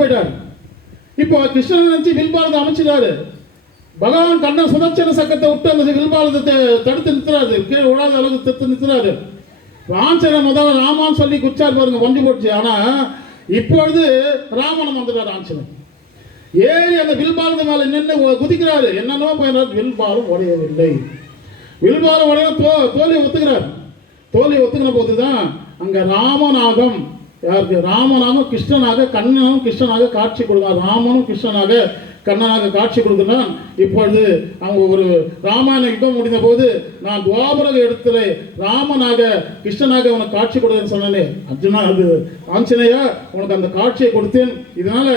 போயிட்டாரு. இப்போ கிருஷ்ணன் நினைச்சு வில்பாலத்தை அமைச்சிட்டாரு. பகவான் கண்ணன் சுதர்சன சக்கத்தை விட்டு அந்த வில்பாலத்தை தடுத்து நிறுத்துறாரு. கீழே விழாத அளவுக்கு தடுத்து நிறுத்துறாரு. ஆஞ்சனை முதல்ல ராமான்னு சொல்லி குச்சார் பாருங்க ஒன்றி போச்சு ஆனா இப்பொழுது ராமனம் வந்துட்டார் ஆஞ்சனன் ஏறி அந்த வில்பாலத்து மேல நின்று குதிக்கிறாரு. என்னென்னமோ போயிடுறாரு வில்பாலம் உடையவில்லை. வில்பாலம் உடைய தோ தோல்வி ஒத்துக்கிறார். தோல்வி ஒத்துக்கிற போது தான் அங்க ராமநாதம் யாருக்கு? ராமனாகவும் கிருஷ்ணனாக கண்ணனும் கிருஷ்ணனாக காட்சி கொடுக்கிறார் ராமனும் கிருஷ்ணனாக கண்ணனாக காட்சி கொடுக்கிறான் இப்பொழுது அவங்க ஒரு ராமாயண யுத்தம் முடிந்த போது நான் துவாபரக இடத்துல ராமனாக கிருஷ்ணனாக உனக்கு காட்சி கொடுத்தேன்னு சொன்னேன். அர்ஜுனா அது ஆஞ்சநேயா உனக்கு அந்த காட்சியை கொடுத்தேன். இதனால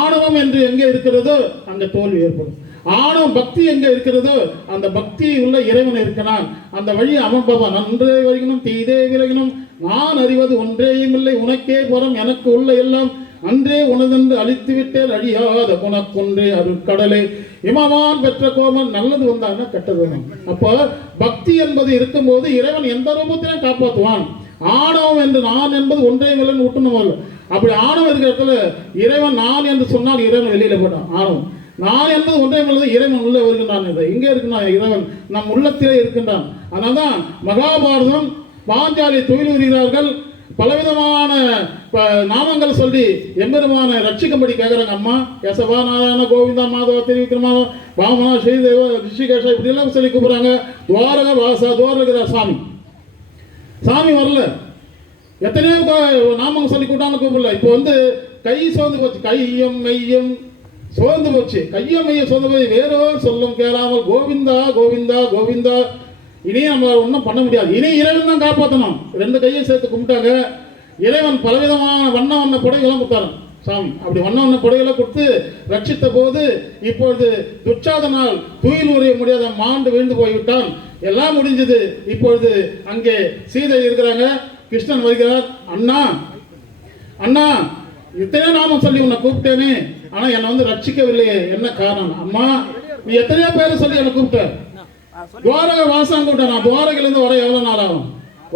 ஆணவம் என்று எங்கே இருக்கிறதோ அங்கே தோல்வி ஏற்படும். ஆணவம் பக்தி எங்க இருக்கிறதோ? அந்த பக்தி உள்ள இறைவன் இருக்கிறான். அந்த வழி அமர்பவன் நன்றே வருகினும் தீதே விலகினும். நான் அறிவது ஒன்றேயும் இல்லை உனக்கே புறம் எனக்கு உள்ள எல்லாம் அன்றே உனதென்று அழித்து விட்டேன் அழியாத உனக்கொன்றே அருட்கடலே இமவான் பெற்ற கோமன் நல்லது வந்தாங்கன்னா கெட்டது அப்போ பக்தி என்பது இருக்கும்போது இறைவன் எந்த ரூபத்திலையும் காப்பாற்றுவான். ஆணவம் என்று நான் என்பது ஒன்றே இல்லைன்னு விட்டுணும் அப்படி ஆணவம் இருக்கிற இடத்துல இறைவன் நான் என்று சொன்னால் இறைவன் வெளியில போட்டான் ஆணவம். நான் என்பது ஒன்றே உள்ளது இறைவன் உள்ளே வருகின்றான் என்று. இங்கே இருக்கின்றான் இறைவன். நம் உள்ளத்திலே இருக்கின்றான். அதனால்தான் மகாபாரதம் பாஞ்சாலி தொழில் வருகிறார்கள் பலவிதமான நாமங்கள் சொல்லி எம்பெருமான ரட்சிக்கும்படி கேட்குறாங்க அம்மா கேசவா நாராயண கோவிந்தா மாதவ திருவிக்ரமா வாமனா ஸ்ரீதேவ ரிஷிகேஷா இப்படி எல்லாம் சொல்லி கூப்பிட்றாங்க. துவாரக வாசா துவாரக சாமி. சாமி வரல. எத்தனையோ கோ- நாமங்க சொல்லி கூட்டாங்க கூப்பிடல. இப்போ வந்து கை சோர்ந்து போச்சு. கையும் மெய்யும் சோர்ந்து போச்சு. கையும் மெய்யும் சோர்ந்து போய் வேறோ சொல்லும் கேளாமல் கோவிந்தா கோவிந்தா கோவிந்தா. இனி நம்ம ஒன்றும் பண்ண முடியாது. இனி இறைவன் தான் காப்பாற்றணும் ரெண்டு கையை சேர்த்து கும்பிட்டாங்க. இறைவன் பலவிதமான வண்ண வண்ண புடைகளாம் கொடுத்தாரு சாமி அப்படி வண்ண வண்ண புடைகளை கொடுத்து ரட்சித்த போது இப்பொழுது துச்சாதனால் துயில் உரிய முடியாத மாண்டு விழுந்து போய்விட்டான். எல்லாம் முடிஞ்சது. இப்பொழுது அங்கே சீதை இருக்கிறாங்க. கிருஷ்ணன் வருகிறார். அண்ணா அண்ணா இத்தனையோ நாமம் சொல்லி உன்னை கூப்பிட்டேனே. ஆனா என்னை வந்து ரட்சிக்கவில்லையே. என்ன காரணம்? அம்மா நீ எத்தனையோ பேரை சொல்லி என்னை கூப்பிட்ட. துவாரக வாசம் கூப்பிட்டேன் நான் துவாரகையிலேருந்து வர எவ்வளவு நாள் ஆகும்?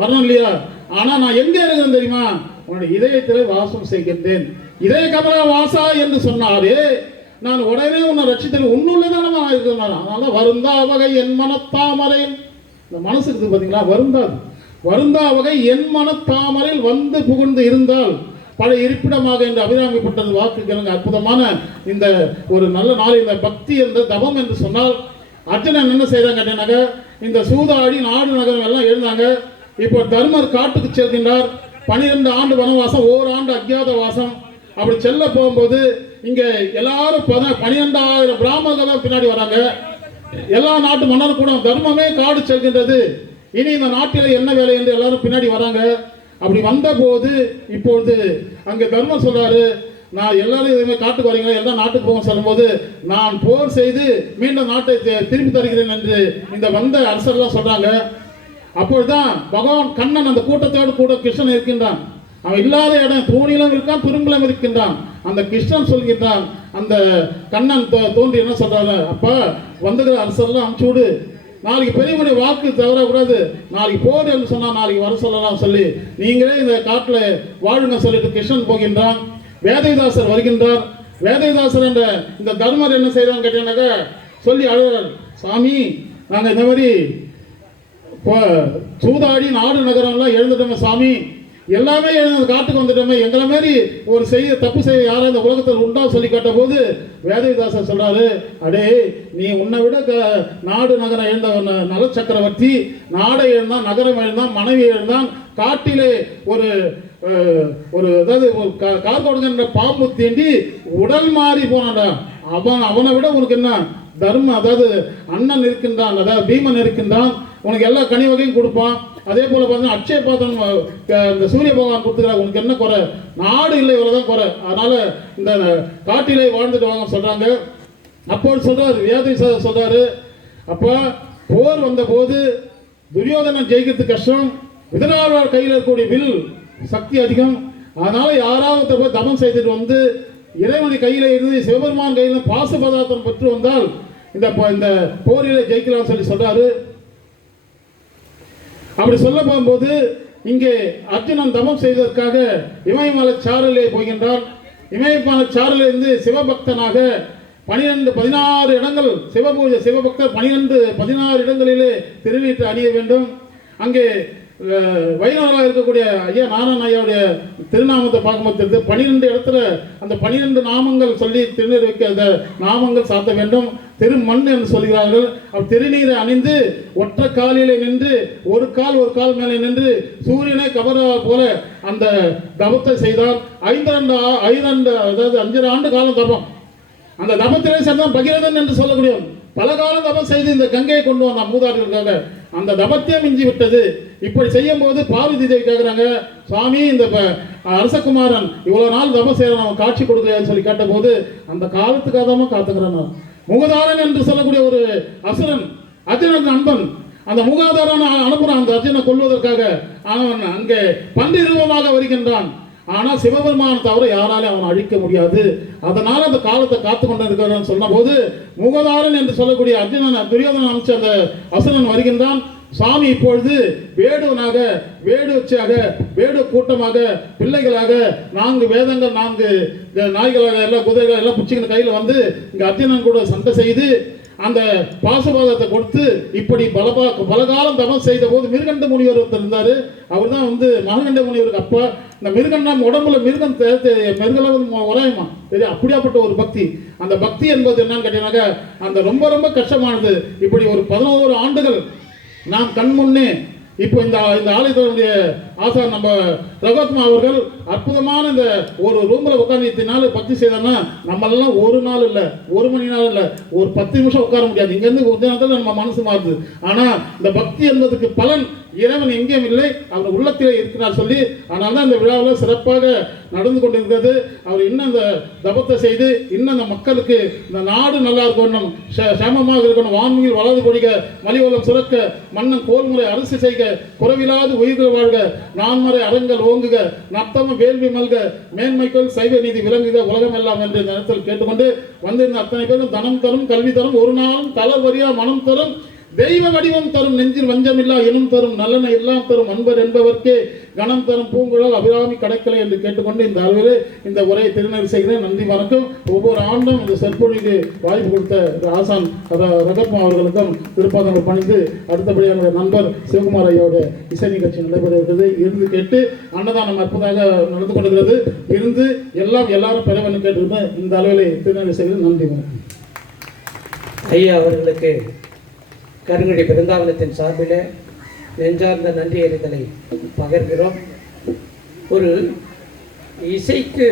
வரணும் இல்லையா? ஆனா நான் எங்க இருக்கிறேன் தெரியுமா? உன்னுடைய இதயத்தில் வாசம் செய்கின்றேன். இதய கமல வாசா என்று சொன்னாரே. நான் உடனே உன்னை ரட்சித்தல் உன்னுள்ளதானமா இருக்கிறேன். அதனால வருந்தா வகை என் மனத்தாமரையில். இந்த மனசு இருக்குது பார்த்தீங்களா வருந்தாது வருந்தா வகை என் மனத்தாமரையில் வந்து புகுந்து இருந்தால் பழைய இருப்பிடமாக என்று அபிராமிப்பட்டது வாக்கு கிழங்கு அற்புதமான இந்த ஒரு நல்ல நாள் இந்த பக்தி என்ற தபம் என்று சொன்னால் அர்ஜுனன் என்ன செய்தாங்க அப்படின்னாக்க இந்த சூதாடி நாடு நகரம் எல்லாம் எழுந்தாங்க. இப்போ தர்மர் காட்டுக்கு செல்கின்றார். பனிரெண்டு ஆண்டு வனவாசம் ஓராண்டு அஜ்ஞாத வாசம். அப்படி செல்ல போகும்போது இங்கே எல்லாரும் பத- பனிரெண்டாயிரம் பிராமணர்கள் தான் பின்னாடி வராங்க. எல்லா நாட்டு மன்னர் கூட தர்மமே காடு செல்கின்றது. இனி இந்த நாட்டில் என்ன வேலை என்று எல்லாரும் பின்னாடி வராங்க. அப்படி வந்த போது இப்பொழுது அங்கே தர்மம் சொல்றாரு நான் எல்லாரும் இதுமாதிரி காட்டுக்கு வரீங்களா? எல்லாம் நாட்டுக்கு போக சொல்லும்போது நான் போர் செய்து மீண்டும் நாட்டை திரும்பி தருகிறேன் என்று இந்த வந்த அரசர்லாம் சொல்றாங்க. அப்பொழுதுதான் பகவான் கண்ணன் அந்த கூட்டத்தோடு கூட கிருஷ்ணன் இருக்கின்றான். அவன் இல்லாத இடம் தூணிலும் இருக்கான் துரும்பிலும் இருக்கின்றான். அந்த கிருஷ்ணன் சொல்கின்றான் அந்த கண்ணன் தோ- தோன்றி என்ன சொல்றாரு அப்பா வந்துகிற அரசர்லாம் அனுப்பிச்சு விடு. நாளைக்கு பெரியவனுடைய வாக்கு தவறக்கூடாது. நாளைக்கு போடு என்று சொன்னால் நாளைக்கு வர சொல்லலாம் சொல்லி நீங்களே இந்த காட்டில் வாழுங்க சொல்லிட்டு கிருஷ்ணன் போகின்றான். வேதவிதாசர் வருகின்றார். வேதவிதாசர் என்ற இந்த தர்மர் என்ன செய்தான்னு கேட்டீங்கன்னாக்க சொல்லி அழுகிறார். சாமி நாங்கள் இந்த மாதிரி இப்போ சூதாடி நாடு நகரம்லாம் எழுந்துட்டோம் சாமி. எல்லாமே காட்டுக்கு வந்துட்டோமே? எங்களை மாதிரி ஒரு செய்ய தப்பு செய்ய யாரும் இந்த உலகத்தில் உண்டா சொல்லி கேட்டபோது வேதவிதாசர் சொல்றாரு அடே நீ உன்னை விட க- நாடு நகரம் எழுந்த நல சக்கரவர்த்தி நாடை எழுந்தான் நகரம் எழுந்தான் மனைவி எழுந்தான் காட்டிலே ஒரு ஒரு அதாவது ஒரு கா- கார்கோடுங்கிற பாம்பு தீண்டி உடல் மாறி போனான்டா. அவன் அவனை விட உனக்கு என்ன? தர்மம் அதாவது அண்ணன் இருக்கின்றான் அதாவது பீமன் இருக்கின்றான். உனக்கு எல்லா கனி வகையும் கொடுப்பான். அதே போல் பார்த்தீங்கன்னா அட்சய பாத்திரம் இந்த சூரிய பகவான் கொடுத்துக்கிறார். உனக்கு என்ன குறை? நாடு இல்லை இவ்வளவுதான் குறை. அதனால் இந்த காட்டிலே வாழ்ந்துட்டு வாங்க சொல்கிறாங்க அப்போ சொல்கிறார் வியாதி சொல்கிறாரு அப்போ போர் வந்த போது துரியோதனன் ஜெயிக்கிறது கஷ்டம். இதனால் கையில் இருக்கக்கூடிய வில் சக்தி அதிகம். அதனால் யாராவது போய் தபம் செய்துட்டு வந்து இறைவனை கையில் இருந்து சிவபெருமான் கையில் பாச பதார்த்தம் பெற்று வந்தால் இந்த இந்த போரில் ஜெயிக்கலாம் சொல்லி சொல்கிறாரு அப்படி சொல்ல போகும்போது இங்கே அர்ஜுனன் தபம் செய்வதற்காக இமயமலை சாரலே போகின்றான். இமயமலை சாரிலிருந்து சிவபக்தனாக பனிரெண்டு பதினாறு இடங்கள் சிவபூஜை சிவபக்தர் பனிரெண்டு பதினாறு இடங்களிலே திருநீற்று அணிய வேண்டும். அங்கே வைணவராக இருக்கக்கூடிய ஐயா நாராயண ஐயாவுடைய திருநாமத்தை பார்க்கும்போது தெரியுது பனிரெண்டு இடத்துல அந்த பனிரெண்டு நாமங்கள் சொல்லி திருநீர் வைக்க அந்த நாமங்கள் சாத்த வேண்டும். திருமண் என்று சொல்கிறார்கள். அவர் திருநீரை அணிந்து ஒற்றை காலிலே நின்று ஒரு கால் ஒரு கால் மேலே நின்று சூரியனை கவர போல அந்த தபத்தை செய்தார் ஐந்தாண்டு ஐந்தாண்டு அதாவது அஞ்சரை ஆண்டு காலம் தபம். அந்த தபத்திலே சேர்ந்தான் பகிரதன் என்று சொல்லக்கூடிய பல காலம் தபம் செய்து இந்த கங்கையை கொண்டு வந்தான் மூதாட்டிற்காக அந்த தபத்தே மிஞ்சி விட்டது. இப்படி செய்யும் போது பார்வதி தேவி கேட்குறாங்க சுவாமி இந்த ப- அரசகுமாரன் இவ்வளோ நாள் தபம் செய்கிறான் அவன் காட்சி கொடுக்கலையான்னு சொல்லி கேட்டபோது அந்த காலத்துக்காக தான் காத்துக்கிறான்? முகதாரன் என்று சொல்லக்கூடிய ஒரு அசுரன் அர்ஜுனன் நண்பன் அந்த முகாதாரன் அனுப்புறான் அந்த அர்ஜுனை கொல்வதற்காக அவன் அங்கே பன்றி ரூபமாக வருகின்றான். ஆனால் சிவபெருமானை தவிர யாராலும் அவனை அழிக்க முடியாது. அதனால் அந்த காலத்தை காத்து கொண்டு சொன்னபோது முகதாரன் என்று சொல்லக்கூடிய அர்ஜுனன் துரியோதன அமைச்ச அந்த அசுரன் வருகின்றான். சாமி இப்பொழுது வேடுவனாக வேடுவச்சியாக வேடு கூட்டமாக பிள்ளைகளாக நான்கு வேதங்கள் நான்கு நாய்களாக எல்லாம் குதிரைகள் எல்லாம் பிடிச்சிக்கிற கையில் வந்து இங்கே அர்ஜுனன் கூட சண்டை செய்து அந்த பாசவாதத்தை கொடுத்து இப்படி பலபா பலகாலம் தவம் செய்த போது மிருகண்ட முனிவர் ஒருத்தர் இருந்தார். அவர் தான் வந்து மகண்ட முனிவருக்கு அப்பா. இந்த நம்ம உடம்புல மிருகம் தே- தே- மிருகலம் சரி அப்படியாப்பட்ட ஒரு பக்தி. அந்த பக்தி என்பது என்னன்னு கேட்டீங்கன்னாக்க அந்த ரொம்ப ரொம்ப கஷ்டமானது. இப்படி ஒரு பதினோரு ஆண்டுகள் நாம் கண் முன்னே இப்போ இந்த இந்த ஆலயத்தினுடைய ஆசார் நம்ம ரகோத்மா அவர்கள் அற்புதமான இந்த ஒரு ரூமில் உட்காந்து இத்தனை நாள் பக்தி செய்தோம்னா நம்மளெல்லாம் ஒரு நாள் இல்லை ஒரு மணி நாள் இல்லை ஒரு பத்து நிமிஷம் உட்கார முடியாது. இங்கேருந்து ஒரு நேரத்தில் நம்ம மனசு மாறுது. ஆனால் இந்த பக்தி என்பதுக்கு பலன் இறைவன் எங்கேயும் இல்லை அவர் உள்ளத்திலே இருக்கிறார் சொல்லி அதனால தான் இந்த விழாவில் சிறப்பாக நடந்து கொண்டிருந்தது. அவர் இன்னும் அந்த தபத்தை செய்து இன்னும் அந்த மக்களுக்கு இந்த நாடு நல்லா இருக்கணும் ச- சேமமாக இருக்கணும் வான்மையில் வளர்ந்து கொடிக்க மலிவளம் சுரக்க மன்னன் கோல்முறை அரசு செய்க குறைவில்லாது உயிர்கள் வாழ்க நான்மறை அறங்கள் ஓங்குக நத்தம வேள்வி மல்க மேன்மைக்குள் சைவ நீதி விளங்குக உலகம் எல்லாம் என்று இந்த நேரத்தில் கேட்டுக்கொண்டு வந்திருந்த அத்தனை பேரும் தனம் தரும் கல்வி தரும் ஒரு நாளும் தளர்வரியா மனம் தரும் தெய்வ வடிவம் தரும் நெஞ்சில் வஞ்சமில்லா இனம் தரும் நல்லன எல்லாம் தரும் அன்பர் என்பவர்க்கே கணம் தரும் பூங்குழல் அபிராமி கடற்கலை என்று கேட்டுக்கொண்டு இந்த அளவில் இந்த உரையை திருநெறி செய்கிறேன். நன்றி வணக்கம். ஒவ்வொரு ஆண்டும் இந்த சொற்பொழிவுக்கு வாய்ப்பு கொடுத்த ஆசான் ர- ரகத்மா அவர்களுக்கும் திருப்பாதங்கள் பணிந்து அடுத்தபடியாக நண்பர் சிவகுமார் ஐயாவுடைய இசை நிகழ்ச்சி நடைபெற இருக்கிறது. இருந்து கேட்டு அன்னதானம் அற்புதமாக நடந்து கொண்டிருக்கிறது. இருந்து எல்லாம் எல்லாரும் பெற வேண்டும் கேட்டுக்கொண்டு இந்த அளவில் திருநெறி செய்கிறேன். நன்றி வணக்கம். ஐயா அவர்களுக்கு கருங்கடி பிருந்தாவனத்தின் சார்பில் நெஞ்சார்ந்த நன்றி அறிதலை பகிர்கிறோம். ஒரு இசைக்கு